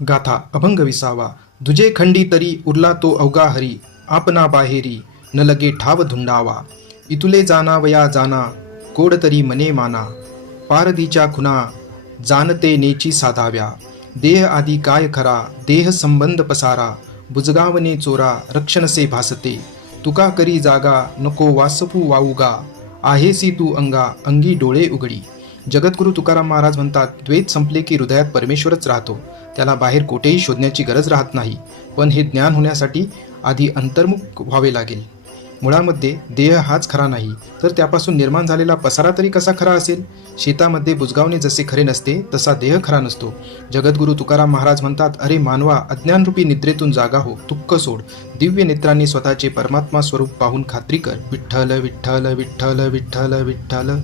गाथा अभंग 20. दुजे खंडी तरी उरला तो अवघा हरी, आपना बाहेरी न लगे ठाव धुंडावा. इतुले जाना वया जाना, कोड तरी मने माना, पारधीच्या खुना जाणते नेची साधाव्या. देह आदी काय खरा, देह संबंध पसारा, बुजगावने चोरा रक्षणसे भासते. तुका करी जागा नको वासपू वाऊगा, आहेसी तू अंगा अंगी डोळे उघडी. जगद्गुरु तुकाराम महाराज म्हणतात, द्वैत संपले की हृदयात परमेश्वरच राहतो. त्याला बाहेर कोठेही शोधण्याची गरज राहत नाही. पण हे ज्ञान होण्यासाठी आधी अंतर्मुख व्हावे लागेल. मुळामध्ये देह हाच खरा नाही, तर त्यापासून निर्माण झालेला पसारा तरी कसा खरा असेल? शेतामध्ये बुजगावणे जसे खरे नसते, तसा देह खरा नसतो. जगद्गुरु तुकाराम महाराज म्हणतात, अरे मानवा, अज्ञानरूपी निद्रेतून जागा हो, दुःख सोड, दिव्य नेत्रांनी स्वतःचे परमात्मा स्वरूप पाहून खात्री कर. विठ्ठल विठ्ठल विठ्ठल विठ्ठल विठ्ठल.